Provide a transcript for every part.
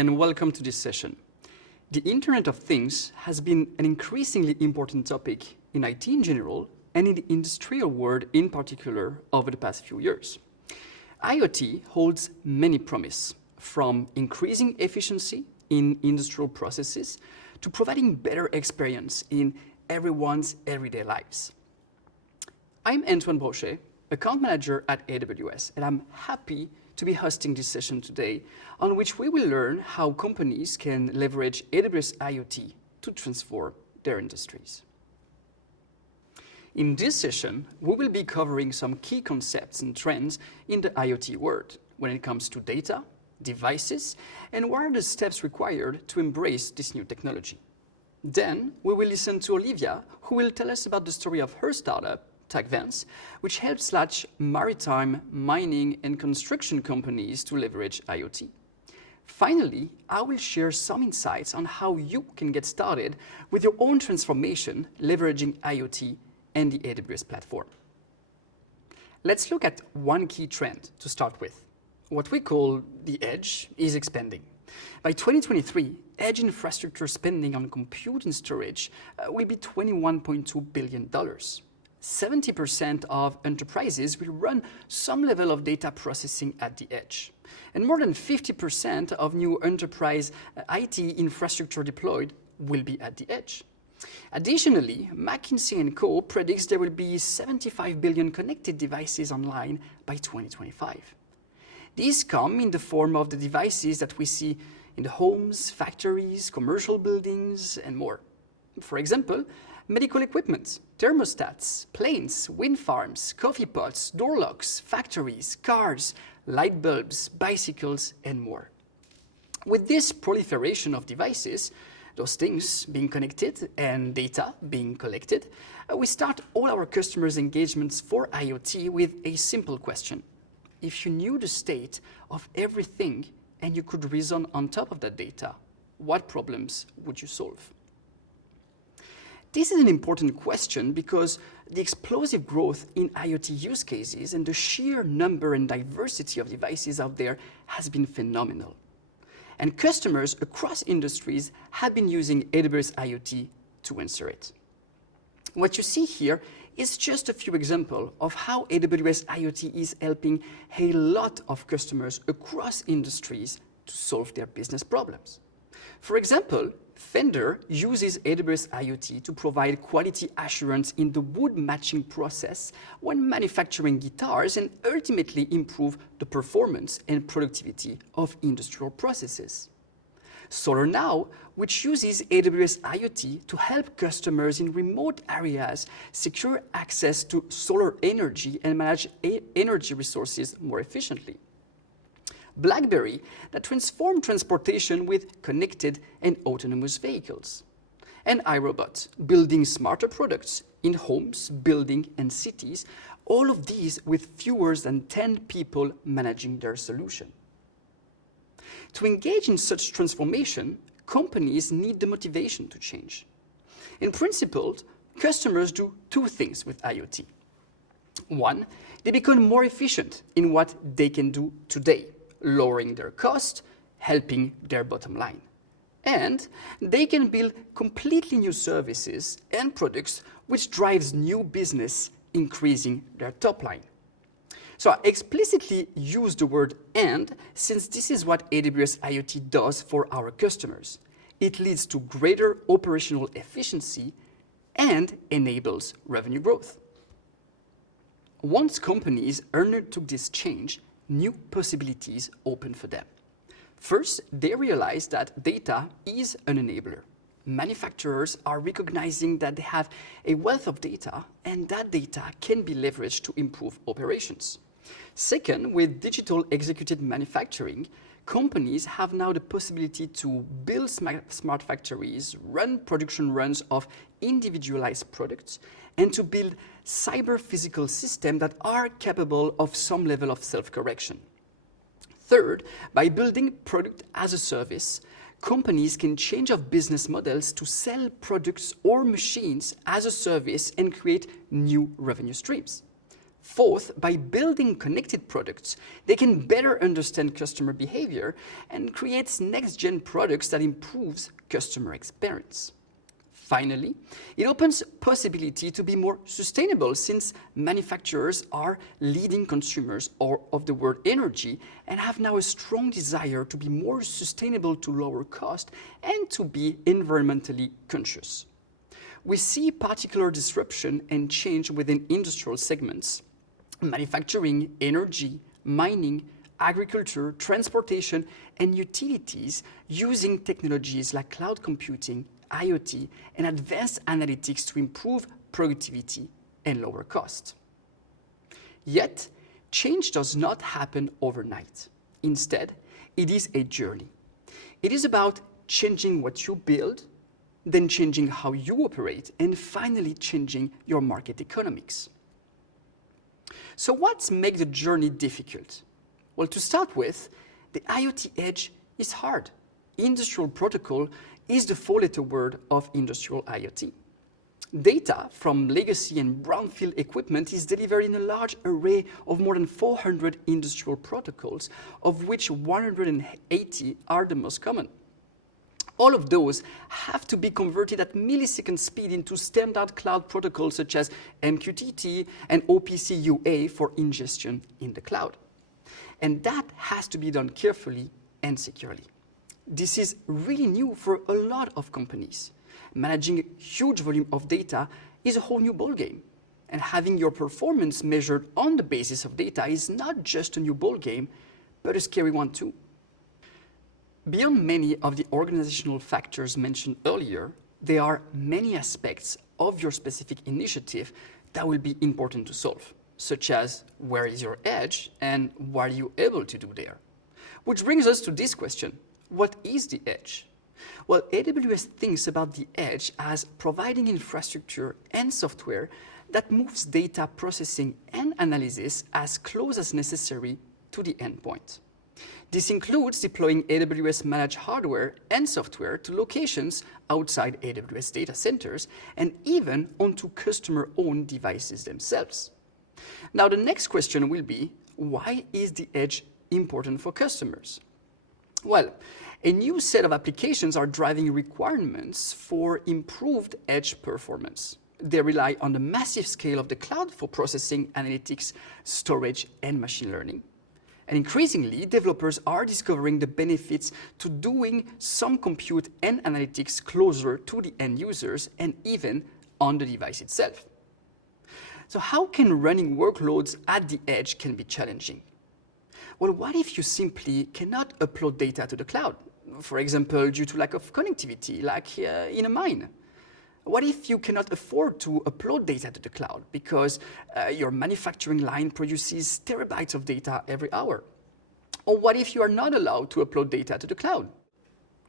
and welcome to this session. The Internet of Things has been an increasingly important topic in IT in general and in the industrial world in particular over the past few years. IoT holds many promise, from increasing efficiency in industrial processes to providing better experience in everyone's everyday lives. I'm Antoine Brochet, account manager at AWS, and I'm happy to be hosting this session today, on which we will learn how companies can leverage AWS IoT to transform their industries. In this session, we will be covering some key concepts and trends in the IoT world when it comes to data, devices, and what are the steps required to embrace this new technology. Then, we will listen to Olivia, who will tell us about the story of her startup, Tagvance, which helps large maritime, mining, and construction companies to leverage IoT. Finally, I will share some insights on how you can get started with your own transformation leveraging IoT and the AWS platform. Let's look at one key trend to start with. What we call the edge is expanding. By 2023, edge infrastructure spending on compute and storage will be $21.2 billion. 70% of enterprises will run some level of data processing at the edge. And more than 50% of new enterprise IT infrastructure deployed will be at the edge. Additionally, McKinsey & Co. predicts there will be 75 billion connected devices online by 2025. These come in the form of the devices that we see in the homes, factories, commercial buildings, and more. For example, medical equipment, thermostats, planes, wind farms, coffee pots, door locks, factories, cars, light bulbs, bicycles, and more. With this proliferation of devices, those things being connected and data being collected, we start all our customers' engagements for IoT with a simple question. If you knew the state of everything and you could reason on top of that data, what problems would you solve? This is an important question because the explosive growth in IoT use cases and the sheer number and diversity of devices out there has been phenomenal. And customers across industries have been using AWS IoT to answer it. What you see here is just a few examples of how AWS IoT is helping a lot of customers across industries to solve their business problems. For example, Fender uses AWS IoT to provide quality assurance in the wood matching process when manufacturing guitars and ultimately improve the performance and productivity of industrial processes. SolarNow, which uses AWS IoT to help customers in remote areas secure access to solar energy and manage energy resources more efficiently. BlackBerry, that transforms transportation with connected and autonomous vehicles. And iRobot, building smarter products in homes, buildings, and cities, all of these with fewer than 10 people managing their solution. To engage in such transformation, companies need the motivation to change. In principle, customers do two things with IoT. One, they become more efficient in what they can do today, lowering their cost, helping their bottom line. And they can build completely new services and products which drives new business, increasing their top line. So I explicitly use the word "and" since this is what AWS IoT does for our customers. It leads to greater operational efficiency and enables revenue growth. Once companies undertook this change, new possibilities open for them. First, they realize that data is an enabler. Manufacturers are recognizing that they have a wealth of data, and that data can be leveraged to improve operations. Second, with digital executed manufacturing, companies have now the possibility to build smart factories, run production runs of individualized products, and to build cyber-physical systems that are capable of some level of self-correction. Third, by building product as a service, companies can change of business models to sell products or machines as a service and create new revenue streams. Fourth, by building connected products, they can better understand customer behavior and create next-gen products that improves customer experience. Finally, it opens possibility to be more sustainable since manufacturers are leading consumers of the world energy and have now a strong desire to be more sustainable to lower cost and to be environmentally conscious. We see particular disruption and change within industrial segments: manufacturing, energy, mining, agriculture, transportation, and utilities using technologies like cloud computing, IoT, and advanced analytics to improve productivity and lower cost. Yet, change does not happen overnight. Instead, it is a journey. It is about changing what you build, then changing how you operate, and finally changing your market economics. So what makes the journey difficult? Well, to start with, the IoT edge is hard. Industrial protocol is the four-letter word of industrial IoT. Data from legacy and brownfield equipment is delivered in a large array of more than 400 industrial protocols, of which 180 are the most common. All of those have to be converted at millisecond speed into standard cloud protocols such as MQTT and OPC UA for ingestion in the cloud. And that has to be done carefully and securely. This is really new for a lot of companies. Managing a huge volume of data is a whole new ballgame. And having your performance measured on the basis of data is not just a new ballgame, but a scary one too. Beyond many of the organizational factors mentioned earlier, there are many aspects of your specific initiative that will be important to solve, such as where is your edge and what are you able to do there? Which brings us to this question: what is the edge? Well, AWS thinks about the edge as providing infrastructure and software that moves data processing and analysis as close as necessary to the endpoint. This includes deploying AWS managed hardware and software to locations outside AWS data centers and even onto customer-owned devices themselves. Now, the next question will be, why is the edge important for customers? Well, a new set of applications are driving requirements for improved edge performance. They rely on the massive scale of the cloud for processing, analytics, storage, and machine learning. And increasingly, developers are discovering the benefits to doing some compute and analytics closer to the end users and even on the device itself. So how can running workloads at the edge can be challenging? Well, what if you simply cannot upload data to the cloud? For example, due to lack of connectivity, like in a mine. What if you cannot afford to upload data to the cloud because your manufacturing line produces terabytes of data every hour? Or what if you are not allowed to upload data to the cloud?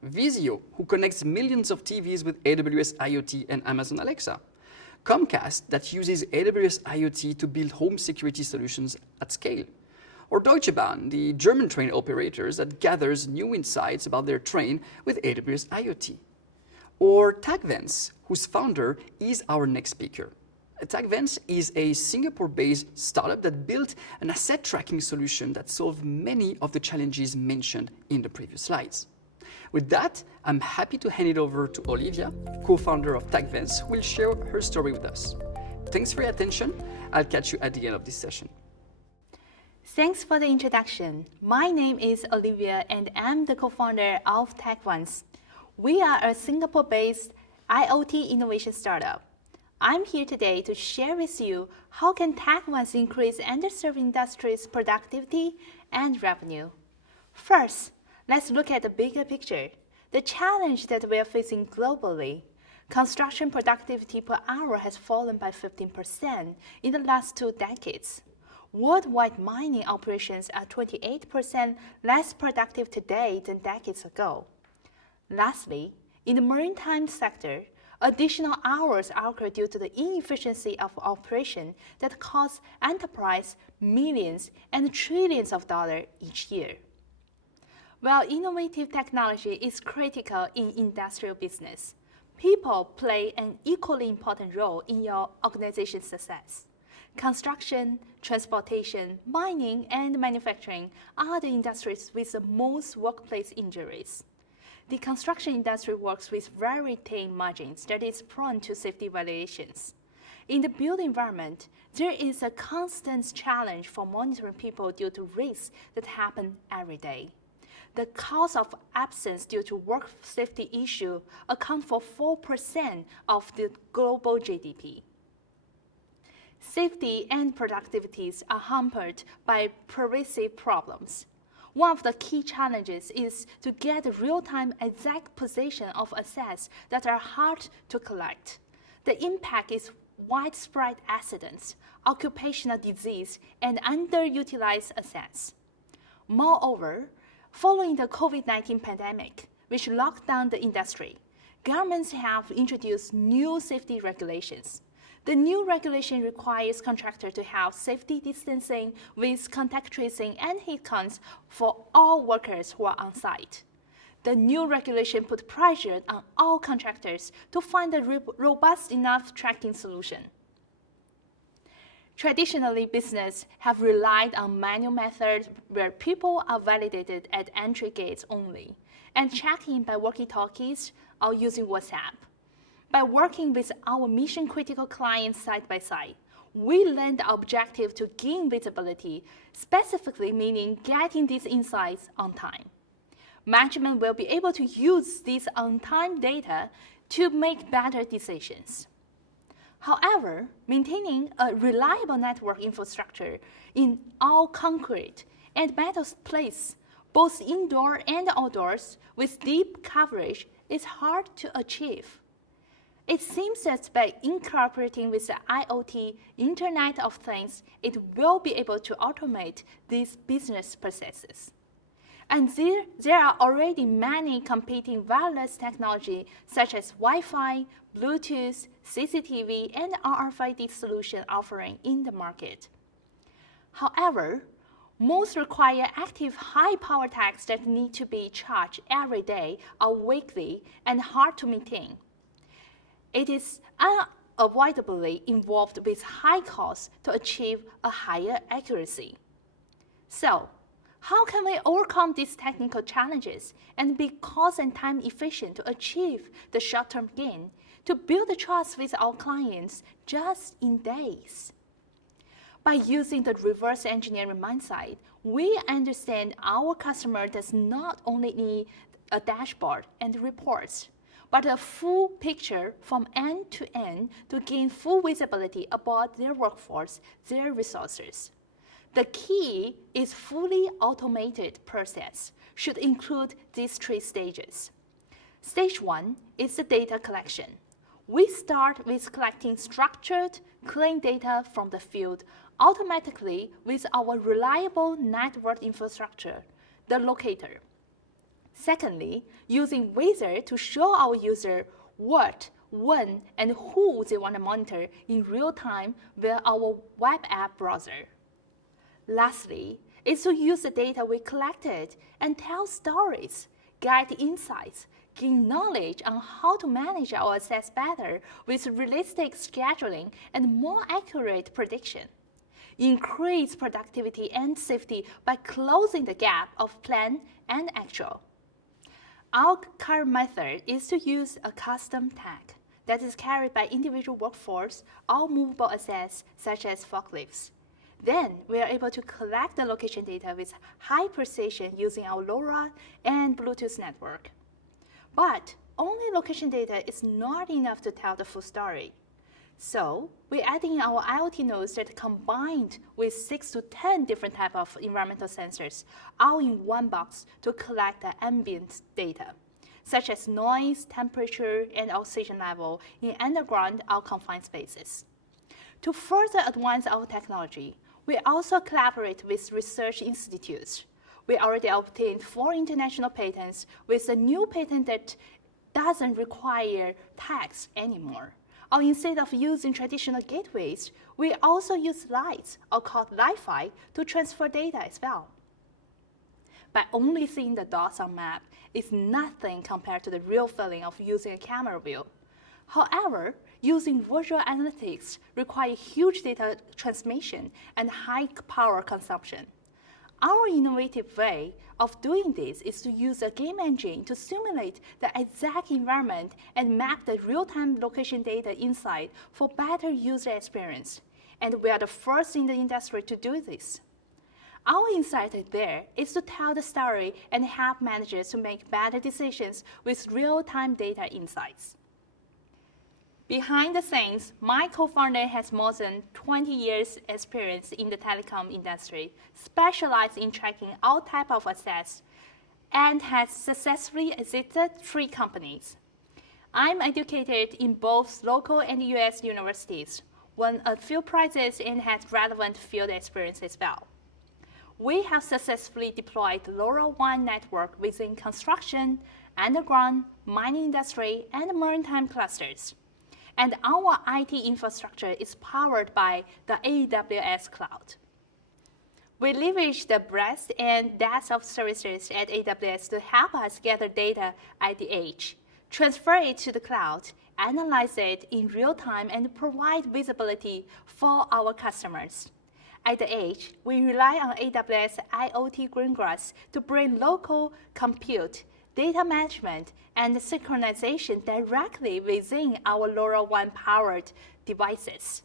Vizio, who connects millions of TVs with AWS IoT and Amazon Alexa. Comcast, that uses AWS IoT to build home security solutions at scale. Or Deutsche Bahn, the German train operators that gathers new insights about their train with AWS IoT. Or Tagvance, whose founder is our next speaker. Tagvance is a Singapore-based startup that built an asset tracking solution that solved many of the challenges mentioned in the previous slides. With that, I'm happy to hand it over to Olivia, co-founder of Tagvance, who will share her story with us. Thanks for your attention. I'll catch you at the end of this session. Thanks for the introduction. My name is Olivia and I'm the co-founder of Tagvance. We are a Singapore-based IoT innovation startup. I'm here today to share with you how can Tagvance increase underserved industries' productivity and revenue. First, let's look at the bigger picture, the challenge that we are facing globally. Construction productivity per hour has fallen by 15% in the last 2 decades. Worldwide mining operations are 28% less productive today than decades ago. Lastly, in the maritime sector, additional hours occur due to the inefficiency of operation that costs enterprise millions and trillions of dollars each year. While innovative technology is critical in industrial business, people play an equally important role in your organization's success. Construction, transportation, mining, and manufacturing are the industries with the most workplace injuries. The construction industry works with very thin margins that is prone to safety violations. In the built environment, there is a constant challenge for monitoring people due to risks that happen every day. The cause of absence due to work safety issue account for 4% of the global GDP. Safety and productivities are hampered by pervasive problems. One of the key challenges is to get the real-time exact position of assets that are hard to collect. The impact is widespread accidents, occupational disease, and underutilized assets. Moreover, following the COVID-19 pandemic, which locked down the industry, governments have introduced new safety regulations. The new regulation requires contractors to have safety distancing with contact tracing and heat counts for all workers who are on site. The new regulation put pressure on all contractors to find a robust enough tracking solution. Traditionally, businesses have relied on manual methods where people are validated at entry gates only and checked in by walkie-talkies or using WhatsApp. By working with our mission-critical clients side by side, we learned the objective to gain visibility, specifically meaning getting these insights on time. Management will be able to use this on-time data to make better decisions. However, maintaining a reliable network infrastructure in all concrete and metal places, both indoor and outdoors, with deep coverage is hard to achieve. It seems that by incorporating with the IoT, Internet of Things, it will be able to automate these business processes. And there are already many competing wireless technology such as Wi-Fi, Bluetooth, CCTV, and RFID solution offering in the market. However, most require active high-power tags that need to be charged every day or weekly and hard to maintain. It is unavoidably involved with high costs to achieve a higher accuracy. So, how can we overcome these technical challenges and be cost and time efficient to achieve the short-term gain, to build the trust with our clients just in days? By using the reverse engineering mindset, we understand our customer does not only need a dashboard and reports, but a full picture from end to end to gain full visibility about their workforce, their resources. The key is fully automated process should include these 3 stages. Stage 1 is the data collection. We start with collecting structured, clean data from the field automatically with our reliable network infrastructure, the locator. Secondly, using Wizard to show our user what, when, and who they want to monitor in real time via our web app browser. Lastly, is to use the data we collected and tell stories, get insights, gain knowledge on how to manage our assets better with realistic scheduling and more accurate prediction. Increase productivity and safety by closing the gap of plan and actual. Our current method is to use a custom tag that is carried by individual workforce or movable assets such as forklifts. Then we are able to collect the location data with high precision using our LoRa and Bluetooth network. But only location data is not enough to tell the full story. So we're adding our IoT nodes that combined with 6 to 10 different types of environmental sensors all in one box to collect the ambient data, such as noise, temperature, and oxygen level in underground or confined spaces. To further advance our technology, we also collaborate with research institutes. We already obtained 4 international patents with a new patent that doesn't require tags anymore. Or instead of using traditional gateways, we also use lights, or called Li-Fi, to transfer data as well. By only seeing the dots on map is nothing compared to the real feeling of using a camera view. However, using visual analytics requires huge data transmission and high power consumption. Our innovative way of doing this is to use a game engine to simulate the exact environment and map the real-time location data inside for better user experience. And we are the first in the industry to do this. Our insight there is to tell the story and help managers to make better decisions with real-time data insights. Behind the scenes, my co-founder has more than 20 years experience in the telecom industry, specialized in tracking all types of assets, and has successfully exited 3 companies. I'm educated in both local and US universities, won a few prizes and has relevant field experience as well. We have successfully deployed the LoRaWAN network within construction, underground, mining industry, and maritime clusters. And our IT infrastructure is powered by the AWS cloud. We leverage the breadth and depth of services at AWS to help us gather data at the edge, transfer it to the cloud, analyze it in real time, and provide visibility for our customers. At the edge, we rely on AWS IoT Greengrass to bring local compute, data management, and synchronization directly within our LoRaWAN-powered devices.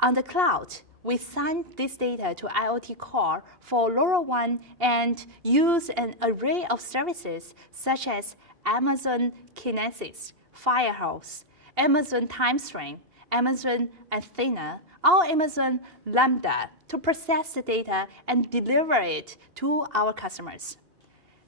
On the cloud, we send this data to IoT Core for LoRaWAN and use an array of services such as Amazon Kinesis, Firehose, Amazon TimeStream, Amazon Athena, or Amazon Lambda to process the data and deliver it to our customers.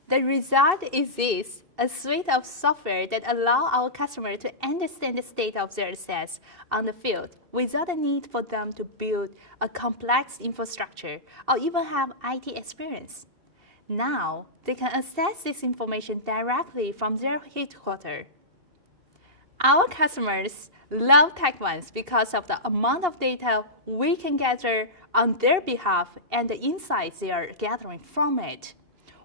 The result is this, a suite of software that allow our customers to understand the state of their assets on the field without the need for them to build a complex infrastructure or even have IT experience. Now, they can access this information directly from their headquarters. Our customers love Tagvance because of the amount of data we can gather on their behalf and the insights they are gathering from it.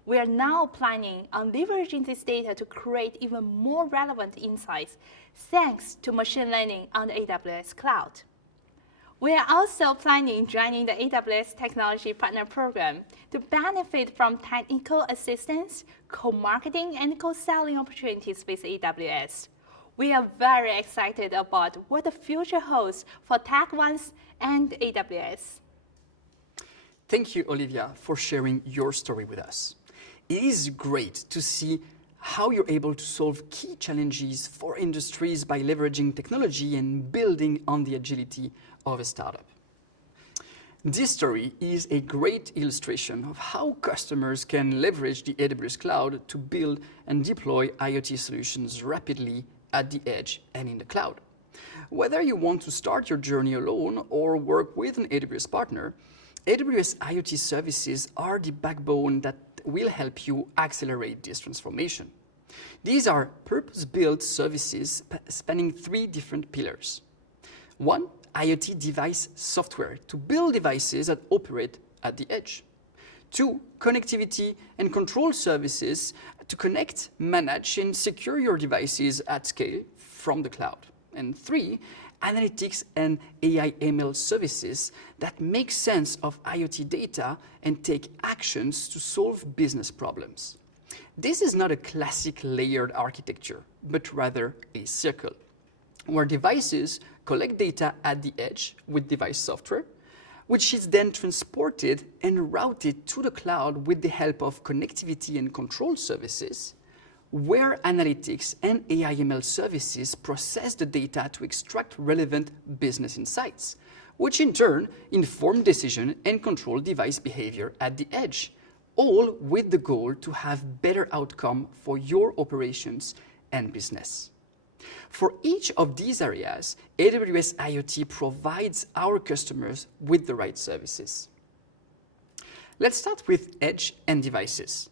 We are now planning on leveraging this data to create even more relevant insights thanks to machine learning on the AWS cloud. We are also planning joining the AWS Technology Partner Program to benefit from technical assistance, co-marketing, and co-selling opportunities with AWS. We are very excited about what the future holds for Tagvance and AWS. Thank you, Olivia, for sharing your story with us. It is great to see how you're able to solve key challenges for industries by leveraging technology and building on the agility of a startup. This story is a great illustration of how customers can leverage the AWS cloud to build and deploy IoT solutions rapidly at the edge and in the cloud. Whether you want to start your journey alone or work with an AWS partner, AWS IoT services are the backbone that will help you accelerate this transformation. These are purpose-built services spanning 3 different pillars. 1, IoT device software to build devices that operate at the edge. 2, connectivity and control services to connect, manage, and secure your devices at scale from the cloud. And 3, analytics and AI ML services that make sense of IoT data and take actions to solve business problems. This is not a classic layered architecture, but rather a circle, where devices collect data at the edge with device software, which is then transported and routed to the cloud with the help of connectivity and control services, where analytics and AI ML services process the data to extract relevant business insights, which in turn inform decision and control device behavior at the edge, all with the goal to have better outcome for your operations and business. For each of these areas, AWS IoT provides our customers with the right services. Let's start with edge and devices.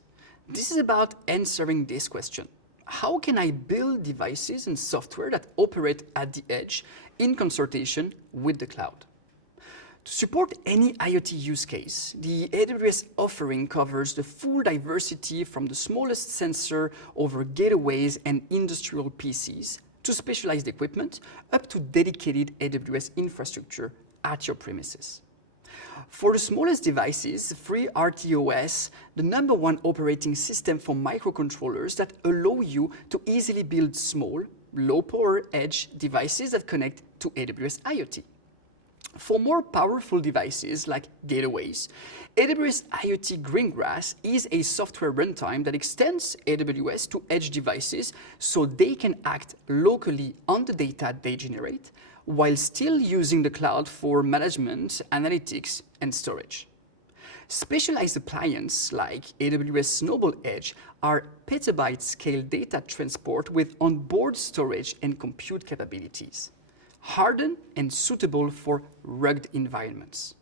This is about answering this question. How can I build devices and software that operate at the edge in consultation with the cloud? To support any IoT use case, the AWS offering covers the full diversity from the smallest sensor over gateways and industrial PCs to specialized equipment up to dedicated AWS infrastructure at your premises. For the smallest devices, FreeRTOS, the #1 operating system for microcontrollers that allow you to easily build small, low-power edge devices that connect to AWS IoT. For more powerful devices like gateways, AWS IoT Greengrass is a software runtime that extends AWS to edge devices so they can act locally on the data they generate while still using the cloud for management, analytics, and storage. Specialized appliances like AWS Snowball Edge are petabyte-scale data transport with onboard storage and compute capabilities, hardened and suitable for rugged environments.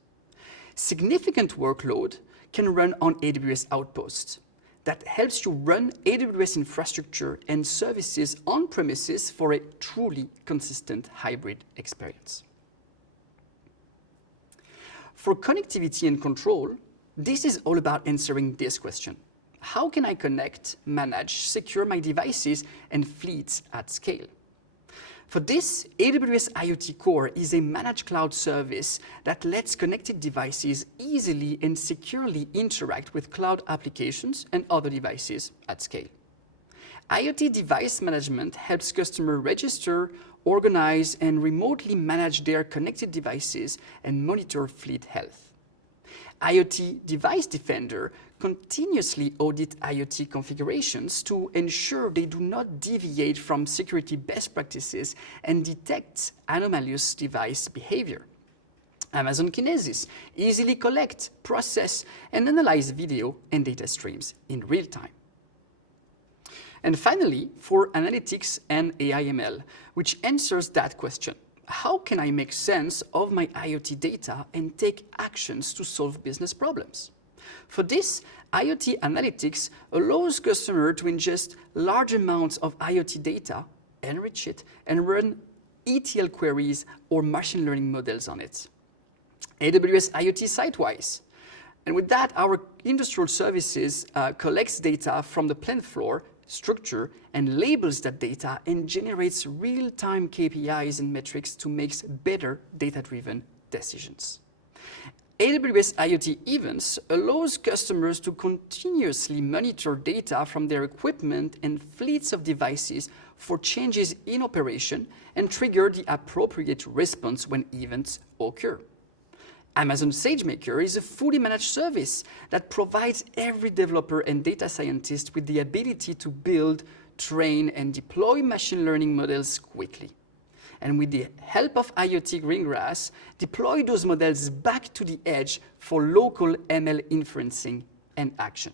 Significant workload can run on AWS Outposts. That helps you run AWS infrastructure and services on premises for a truly consistent hybrid experience. For connectivity and control, this is all about answering this question. How can I connect, manage, secure my devices and fleets at scale? For this, AWS IoT Core is a managed cloud service that lets connected devices easily and securely interact with cloud applications and other devices at scale. IoT device management helps customers register, organize, and remotely manage their connected devices and monitor fleet health. IoT Device Defender continuously audits IoT configurations to ensure they do not deviate from security best practices and detects anomalous device behavior. Amazon Kinesis easily collects, process, and analyze video and data streams in real time. And finally, for analytics and AI/ML, which answers that question. How can I make sense of my IoT data and take actions to solve business problems? For this, IoT Analytics allows customers to ingest large amounts of IoT data, enrich it, and run ETL queries or machine learning models on it. AWS IoT Sitewise. And with that, our industrial services collects data from the plant floor, structure, and labels that data and generates real-time KPIs and metrics to make better data-driven decisions. AWS IoT Events allows customers to continuously monitor data from their equipment and fleets of devices for changes in operation and trigger the appropriate response when events occur. Amazon SageMaker is a fully managed service that provides every developer and data scientist with the ability to build, train, and deploy machine learning models quickly. And with the help of IoT Greengrass, deploy those models back to the edge for local ML inferencing and action.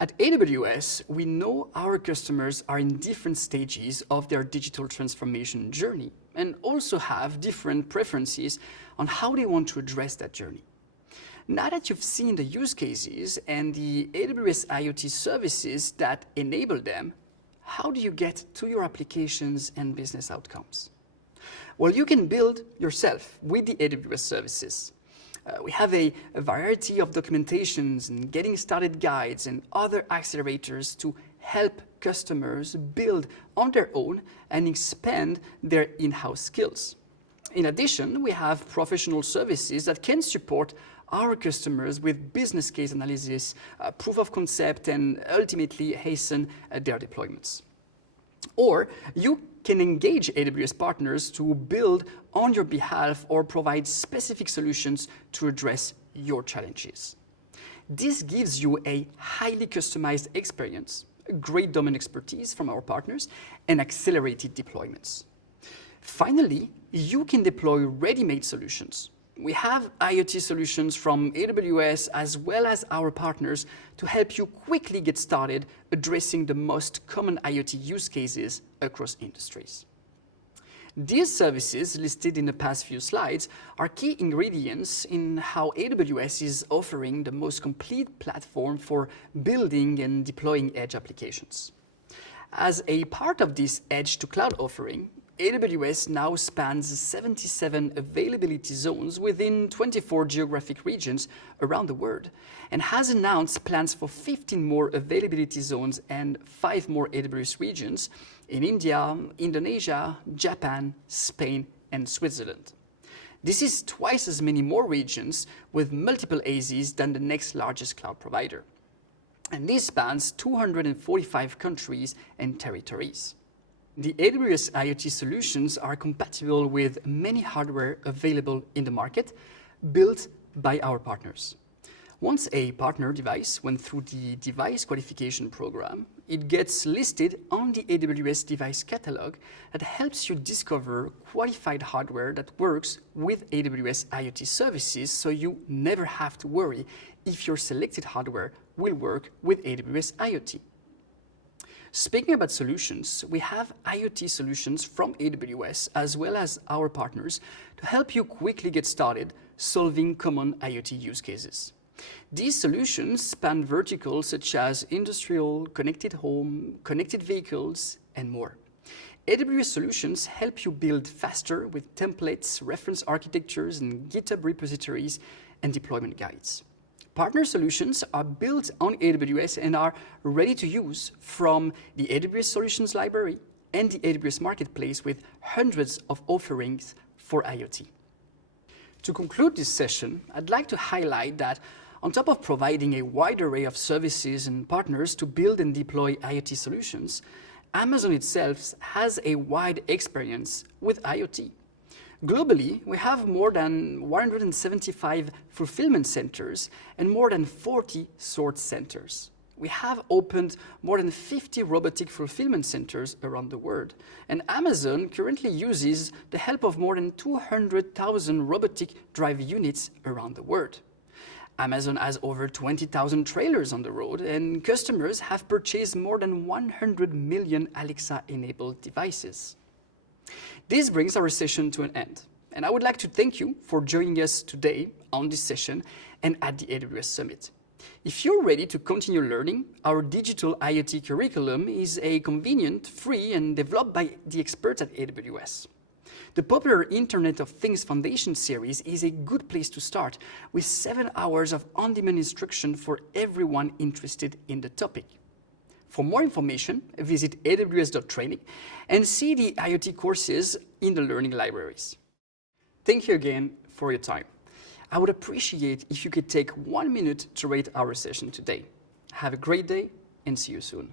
At AWS, we know our customers are in different stages of their digital transformation journey and also have different preferences on how they want to address that journey. Now that you've seen the use cases and the AWS IoT services that enable them, how do you get to your applications and business outcomes? Well, you can build yourself with the AWS services. We have a variety of documentations and getting started guides and other accelerators to help customers build on their own and expand their in-house skills. In addition, we have professional services that can support our customers with business case analysis, proof of concept, and ultimately hasten their deployments. Or you can engage AWS partners to build on your behalf or provide specific solutions to address your challenges. This gives you a highly customized experience, great domain expertise from our partners, and accelerated deployments. Finally, you can deploy ready-made solutions. We have IoT solutions from AWS as well as our partners to help you quickly get started addressing the most common IoT use cases across industries. These services listed in the past few slides are key ingredients in how AWS is offering the most complete platform for building and deploying edge applications. As a part of this edge-to-cloud offering, AWS now spans 77 availability zones within 24 geographic regions around the world and has announced plans for 15 more availability zones and 5 more AWS regions in India, Indonesia, Japan, Spain, and Switzerland. This is twice as many more regions with multiple AZs than the next largest cloud provider. And this spans 245 countries and territories. The AWS IoT solutions are compatible with many hardware available in the market, built by our partners. Once a partner device went through the device qualification program, it gets listed on the AWS device catalog that helps you discover qualified hardware that works with AWS IoT services, so you never have to worry if your selected hardware will work with AWS IoT. Speaking about solutions, we have IoT solutions from AWS as well as our partners to help you quickly get started solving common IoT use cases. These solutions span verticals such as industrial, connected home, connected vehicles, and more. AWS solutions help you build faster with templates, reference architectures, and GitHub repositories and deployment guides. Partner solutions are built on AWS and are ready to use from the AWS Solutions Library and the AWS Marketplace with hundreds of offerings for IoT. To conclude this session, I'd like to highlight that on top of providing a wide array of services and partners to build and deploy IoT solutions, Amazon itself has a wide experience with IoT. Globally, we have more than 175 fulfillment centers and more than 40 sort centers. We have opened more than 50 robotic fulfillment centers around the world, and Amazon currently uses the help of more than 200,000 robotic drive units around the world. Amazon has over 20,000 trailers on the road, and customers have purchased more than 100 million Alexa-enabled devices. This brings our session to an end, and I would like to thank you for joining us today on this session and at the AWS Summit. If you're ready to continue learning, our digital IoT curriculum is a convenient, free, and developed by the experts at AWS. The popular Internet of Things Foundation series is a good place to start, with 7 hours of on-demand instruction for everyone interested in the topic. For more information, visit aws.training and see the IoT courses in the learning libraries. Thank you again for your time. I would appreciate if you could take 1 minute to rate our session today. Have a great day and see you soon.